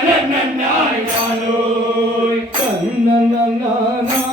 na na na na na